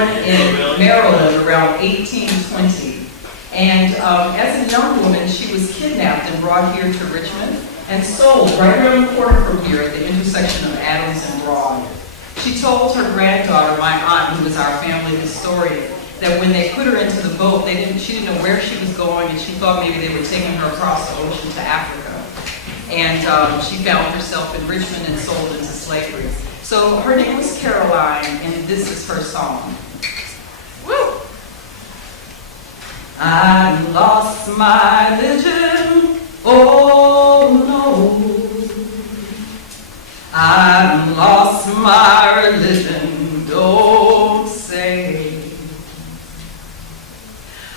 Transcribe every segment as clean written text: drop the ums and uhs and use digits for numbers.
born in Maryland around 1820. And as a young woman, she was kidnapped and brought here to Richmond and sold right around the corner from here at the intersection of Adams and Broad. She told her granddaughter, my aunt, who was our family historian, that when they put her into the boat, she didn't know where she was going, and she thought maybe they were taking her across the ocean to Africa. And she found herself in Richmond and sold into slavery. So her name was Caroline, and this is her song. Woo! I lost my religion, oh no. I lost my religion, don't say.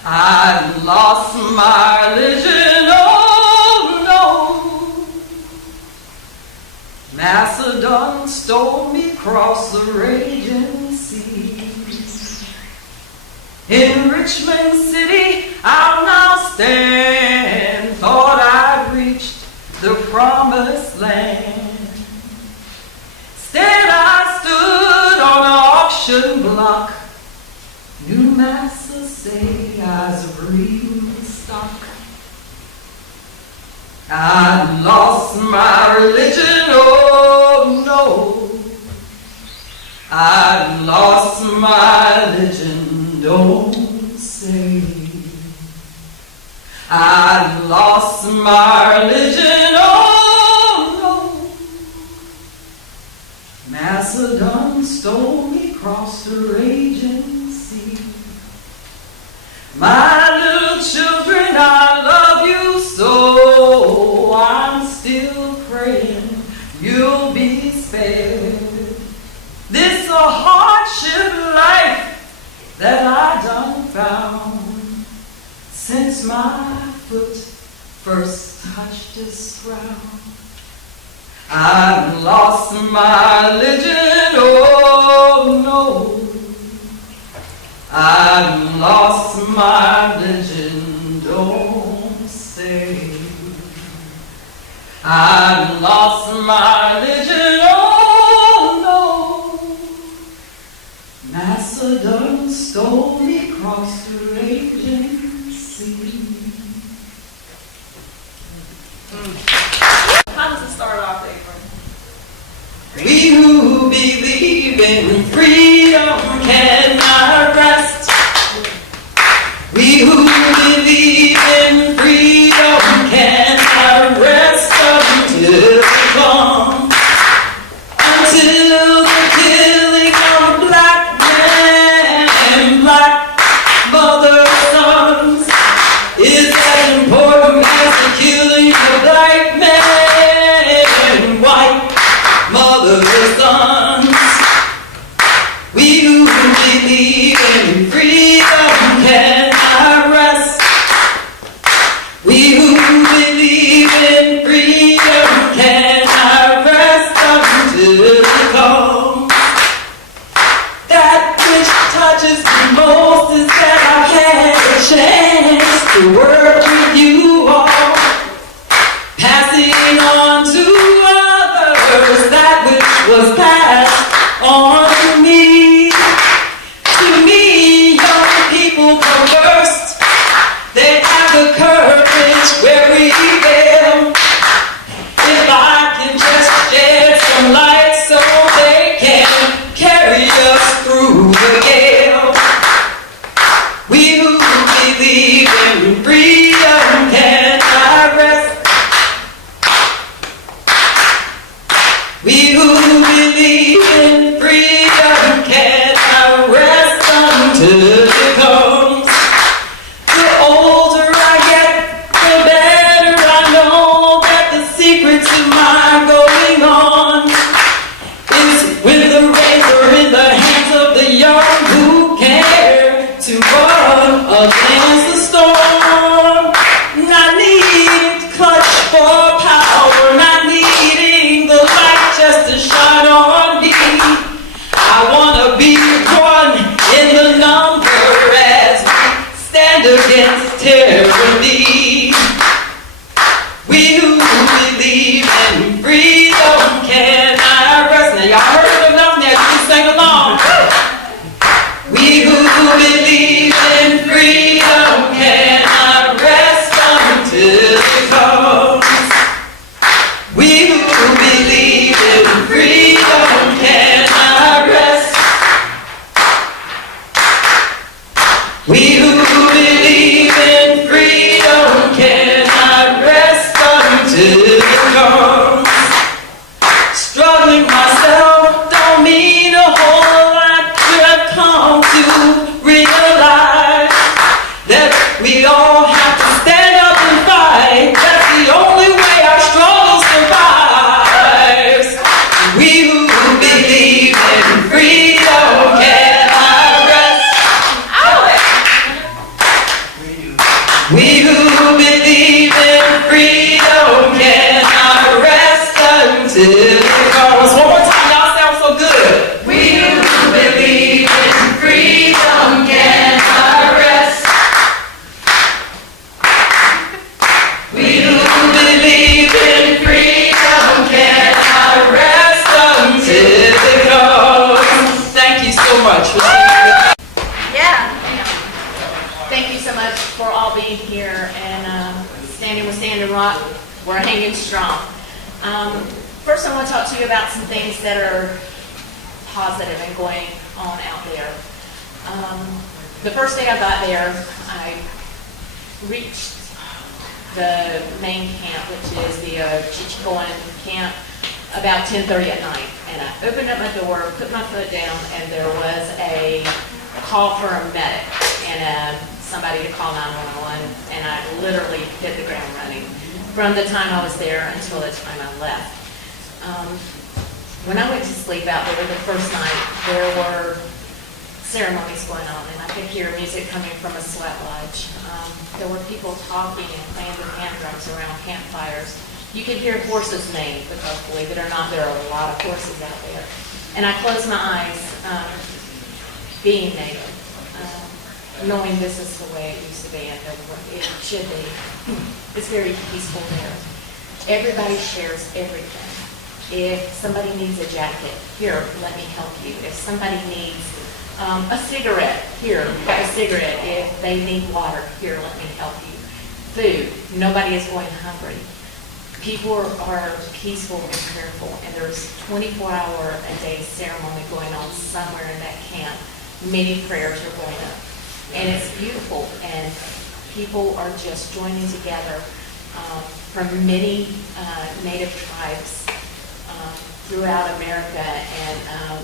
I lost my religion, oh no. Macedon stole me across the raging sea. In Richmond City I'll now stand, thought I'd reached the promised land. Instead I stood on an auction block. New masters say I's breeding stock. I lost my religion, oh no. I lost my religion, don't say. I lost my religion, oh no. Macedon stole me across the raging sea. My little children, I love you so. I'm still praying you'll be spared. This a hardship life that I done found since my foot first touched this ground. I've lost my religion, oh no. I've lost my religion, don't say. I've lost my religion, oh no. Macedon stole me across the raging sea. How does it start off, April? We who believe in freedom cannot rest. We who believe in freedom cannot rest until it comes. Until the killing of black men and black mother sons is as important as the killing of black men and white mother sons. We who believe in freedom cannot rest. We who believe in freedom cannot rest until it comes. That which touches me most is that I've had a chance to work with you all, passing on to others that which was passed on to me. To me, young people come first. They have the courage where we fail. If I can just shed some light so they can carry us through the gale. We who believe in freedom cannot rest. We who believe in freedom cannot rest until it comes. The older I get, the better I know that the secret to my going on is with the razor in the hands of the young who care to run against the storm. Not needing to clutch for power, not needing the light just to shine on me. I wanna be one in the number as we stand against tyranny. We who believe in freedom cannot rest. Now y'all heard enough, now you can sing along. We who believe in freedom cannot rest until it comes. We who believe in freedom cannot rest. We who believe in freedom cannot rest until it comes. Struggling myself don't mean a whole lot to have come to realize that we all have to stand up and fight. That's the only way our struggle survives. We who believe in freedom cannot rest. We who believe in freedom cannot rest until it comes. One more time, y'all sound so good. We who believe in freedom cannot rest. We who believe in freedom cannot rest until it comes. Thank you so much for singing. Yeah. Thank you so much for all being here and standing with Standing Rock. We're hanging strong. First, I want to talk to you about some things that are positive and going on out there. The first day I got there, I reached the main camp, which is the Chichikoan camp, about 10:30 at night. And I opened up my door, put my foot down, and there was a call for a medic and somebody to call 911, and I literally hit the ground running from the time I was there until the time I left. When I went to sleep out there the first night, there were ceremonies going on, and I could hear music coming from a sweat lodge. There were people talking and playing the hand drums around campfires. You could hear horses neighing, because believe it or not, there are a lot of horses out there. And I closed my eyes, being Native, knowing this is the way it used to be and it should be. It's very peaceful there. Everybody shares everything. If somebody needs a jacket, here, let me help you. If somebody needs a cigarette, here, have a cigarette. If they need water, here, let me help you. Food, nobody is going hungry. People are peaceful and prayerful, and there's 24-hour-a-day ceremony going on somewhere in that camp. Many prayers are going up, and it's beautiful, and people are just joining together from many Native tribes throughout America and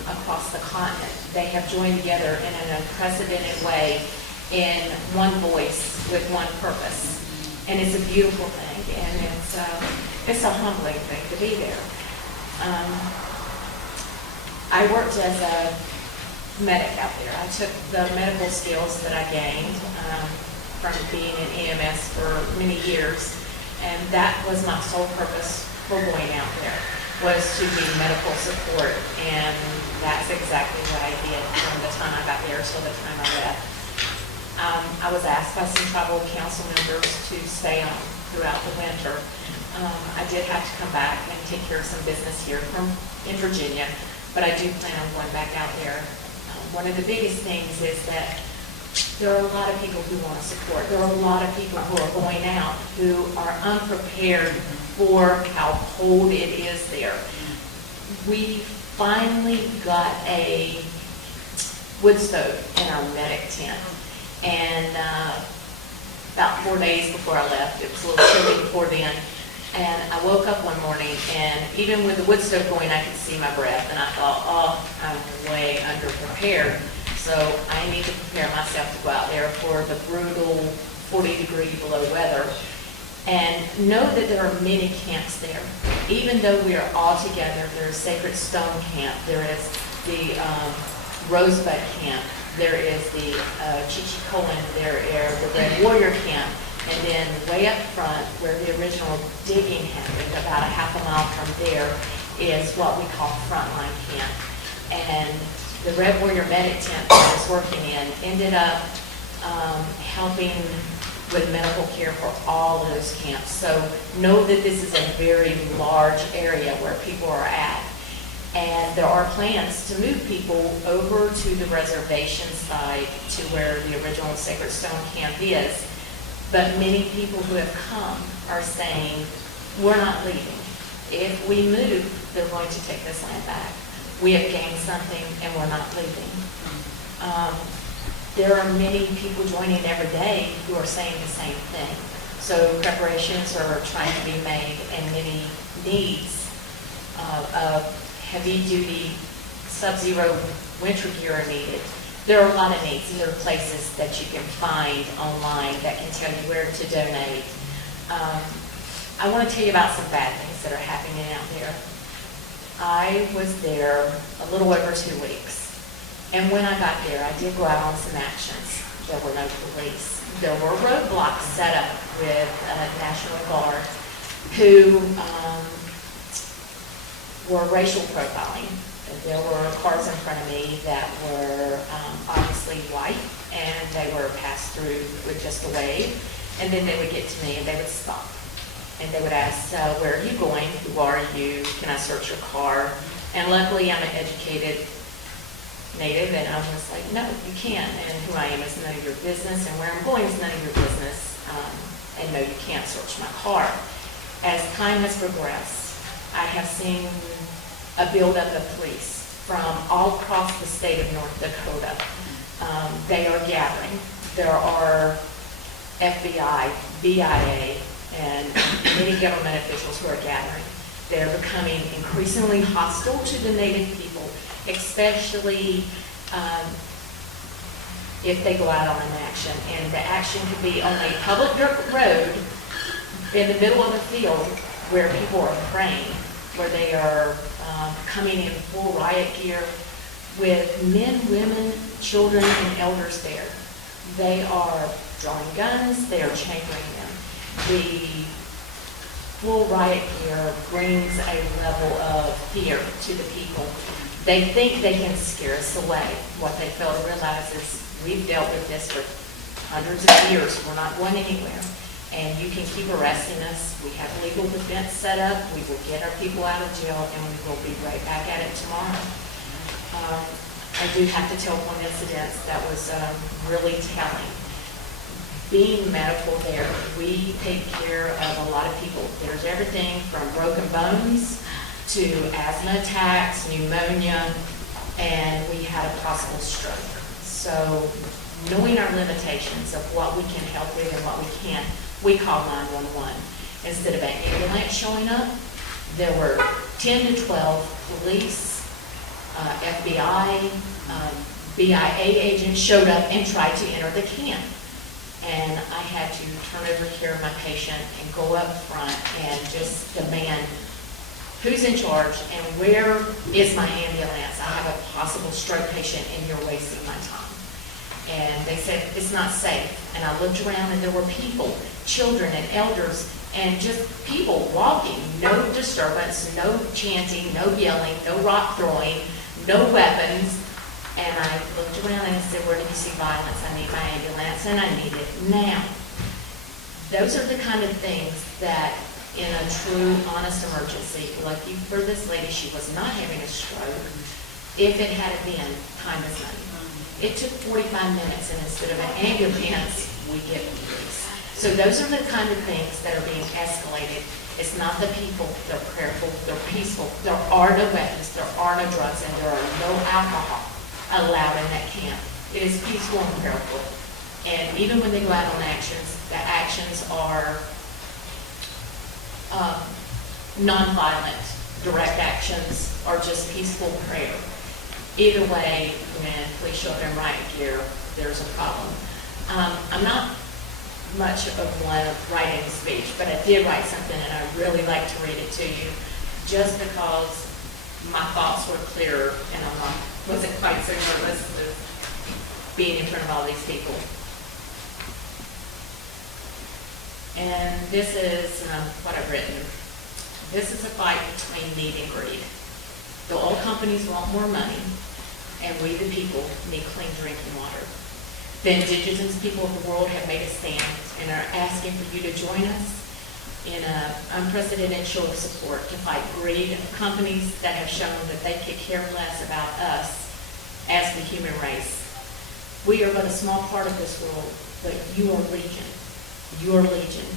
across the continent. They have joined together in an unprecedented way in one voice with one purpose. And it's a beautiful thing, and it's a humbling thing to be there. I worked as a medic out there. I took the medical skills that I gained from being in EMS for many years, and that was my sole purpose for going out there, was to be medical support, and that's exactly what I did from the time I got there till the time I left. I was asked by some tribal council members to stay on throughout the winter. I did have to come back and take care of some business here in Virginia, but I do plan on going back out there. One of the biggest things is that there are a lot of people who want to support. There are a lot of people who are going out who are unprepared for how cold it is there. We finally got a wood stove in our medic tent. And about 4 days before I left, it was a little chilly before then, and I woke up one morning, and even with the wood stove going, I could see my breath, and I thought, oh, I'm way underprepared, so I need to prepare myself to go out there for the brutal 40-degree below weather. And know that there are many camps there. Even though we are all together, there is Sacred Stone Camp, there is the Rosebud Camp, there is the Chichikoan, there is the Red Warrior Camp, and then way up front where the original digging happened, about a half a mile from there, is what we call Frontline Camp. And the Red Warrior Medic tent that I was working in ended up helping with medical care for all those camps. So know that this is a very large area where people are at. And there are plans to move people over to the reservation side to where the original Sacred Stone camp is. But many people who have come are saying, we're not leaving. If we move, they're going to take this land back. We have gained something and we're not leaving. There are many people joining every day who are saying the same thing. So preparations are trying to be made, and many needs of heavy-duty sub-zero winter gear are needed. There are a lot of needs. There are places that you can find online that can tell you where to donate. I want to tell you about some bad things that are happening out there. I was there a little over 2 weeks. And when I got there, I did go out on some actions. There were no police. There were roadblocks set up with National Guard who were racial profiling. There were cars in front of me that were obviously white, and they were passed through with just a wave. And then they would get to me and they would stop. And they would ask, where are you going? Who are you? Can I search your car? And luckily, I'm an educated native, and I was like, no, you can't. And who I am is none of your business, and where I'm going is none of your business. And no, you can't search my car. As time has progressed, I have seen a buildup of police from all across the state of North Dakota. They are gathering. There are FBI, BIA, and many government officials who are gathering. They're becoming increasingly hostile to the Native people, especially if they go out on an action. And the action could be on a public dirt road in the middle of a field where people are praying, where they are coming in full riot gear with men, women, children, and elders there. They are drawing guns, they are chambering them. The full riot gear brings a level of fear to the people. They think they can scare us away. What they fail to realize is we've dealt with this for hundreds of years. We're not going anywhere. And you can keep arresting us. We have legal defense set up. We will get our people out of jail, and we will be right back at it tomorrow. I do have to tell one incident that was really telling. Being medical there, we take care of a lot of people. There's everything from broken bones to asthma attacks, pneumonia, and we had a possible stroke. So knowing our limitations of what we can help with and what we can't, we call 911. Instead of an ambulance showing up, there were 10 to 12 police, FBI, BIA agents showed up and tried to enter the camp. And I had to turn over care of my patient and go up front and just demand who's in charge and where is my ambulance? I have a possible stroke patient and you're wasting my time. And they said, it's not safe. And I looked around and there were people, children and elders, and just people walking, no disturbance, no chanting, no yelling, no rock throwing, no weapons. And I looked around and I said, where do you see violence? I need my ambulance and I need it now. Those are the kind of things that in a true, honest emergency, lucky for this lady, she was not having a stroke. If it had been, time is money. It took 45 minutes, and instead of an ambulance, we get police. So those are the kind of things that are being escalated. It's not the people, they're prayerful, they're peaceful. There are no weapons, there are no drugs, and there are no alcohol allowed in that camp. It is peaceful and prayerful. And even when they go out on actions, the actions are non-violent. Direct actions are just peaceful prayer. Either way, when police show up in riot gear, there's a problem. I'm not much of one of writing a speech, but I did write something and I really like to read it to you, just because my thoughts were clearer and I wasn't quite so nervous with being in front of all these people. And this is what I've written. This is a fight between need and greed. The oil companies want more money, and we, the people, need clean drinking water. The indigenous people of the world have made a stand and are asking for you to join us. in an unprecedented show of support to fight greed of companies that have shown that they could care less about us as the human race. We are but a small part of this world, but you are legion. You are legion,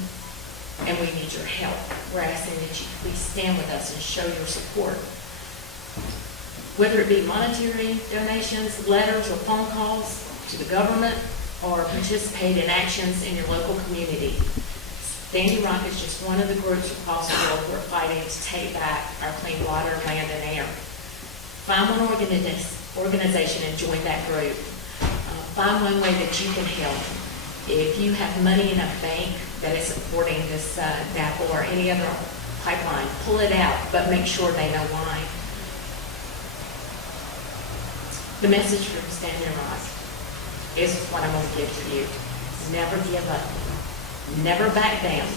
and we need your help. We're asking that you please stand with us and show your support. Whether it be monetary donations, letters, or phone calls to the government, or participate in actions in your local community. Standing Rock is just one of the groups across the world who are fighting to take back our clean water, land, and air. Find one organization and join that group. Find one way that you can help. If you have money in a bank that is supporting this DAPL or any other pipeline, pull it out, but make sure they know why. The message from Standing Rock is what I'm going to give to you. Never give up. Never back down.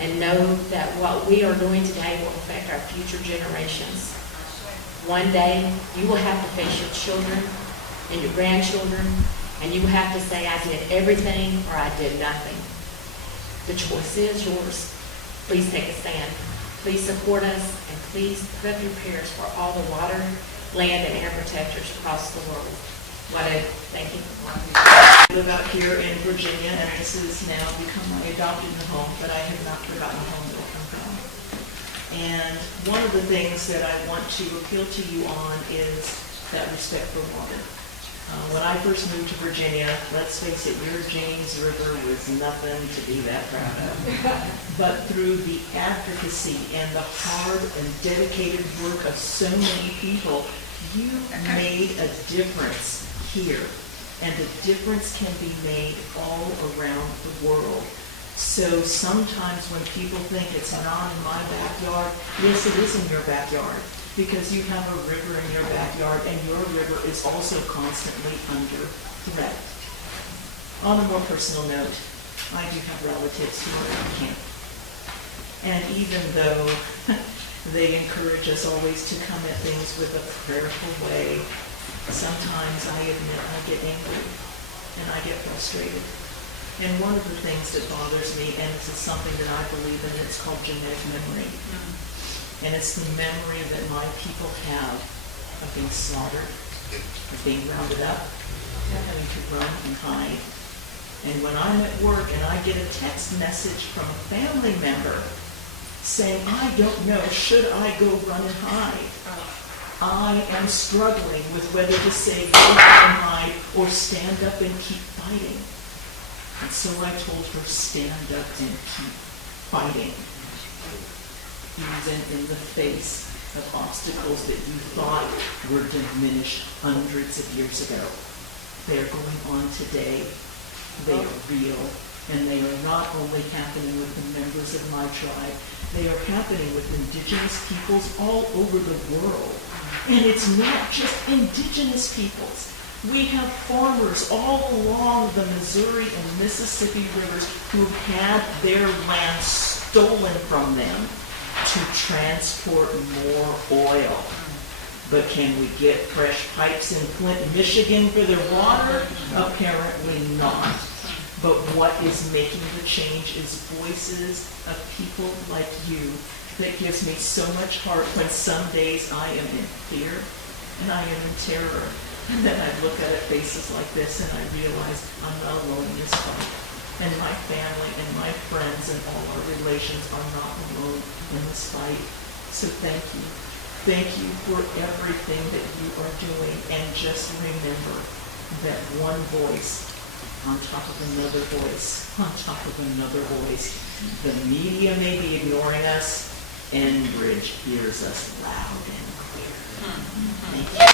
And know that what we are doing today will affect our future generations. One day, you will have to face your children and your grandchildren, and you will have to say, I did everything or I did nothing. The choice is yours. Please take a stand. Please support us, and please put up your prayers for all the water, land, and air protectors across the world. Thank you. I live out here in Virginia, and this has now become my adopted home, but I have not forgotten the home that I come from. And one of the things that I want to appeal to you on is that respect for water. When I first moved to Virginia, let's face it, your James River was nothing to be that proud of. But through the advocacy and the hard and dedicated work of so many people, you made a difference here. And the difference can be made all around the world. So sometimes when people think it's not in my backyard, yes, it is in your backyard, because you have a river in your backyard, and your river is also constantly under threat. On a more personal note, I do have relatives who are in camp. And even though they encourage us always to come at things with a prayerful way, sometimes I admit I get angry and I get frustrated. And one of the things that bothers me, and this is something that I believe in, it's called genetic memory. And it's the memory that my people have of being slaughtered, of being rounded up, of having to run and hide. And when I'm at work and I get a text message from a family member saying, I don't know, should I go run and hide? I am struggling with whether to say go run and hide or stand up and keep fighting. And so I told her, stand up and keep fighting. Even in the face of obstacles that you thought were diminished hundreds of years ago. They are going on today. They are real. And they are not only happening with the members of my tribe, they are happening with indigenous peoples all over the world. And it's not just indigenous peoples. We have farmers all along the Missouri and Mississippi rivers who had their land stolen from them to transport more oil. But can we get fresh pipes in Flint, Michigan for their water? Apparently not. But what is making the change is voices of people like you that gives me so much heart when some days I am in fear and I am in terror. And then I look at faces like this and I realize I'm not alone in this fight. And my family and my friends and all our relations are not alone in this fight. So thank you. Thank you for everything that you are doing. And just remember that one voice on top of another voice, on top of another voice. The media may be ignoring us. Enbridge hears us loud and clear. Thank you.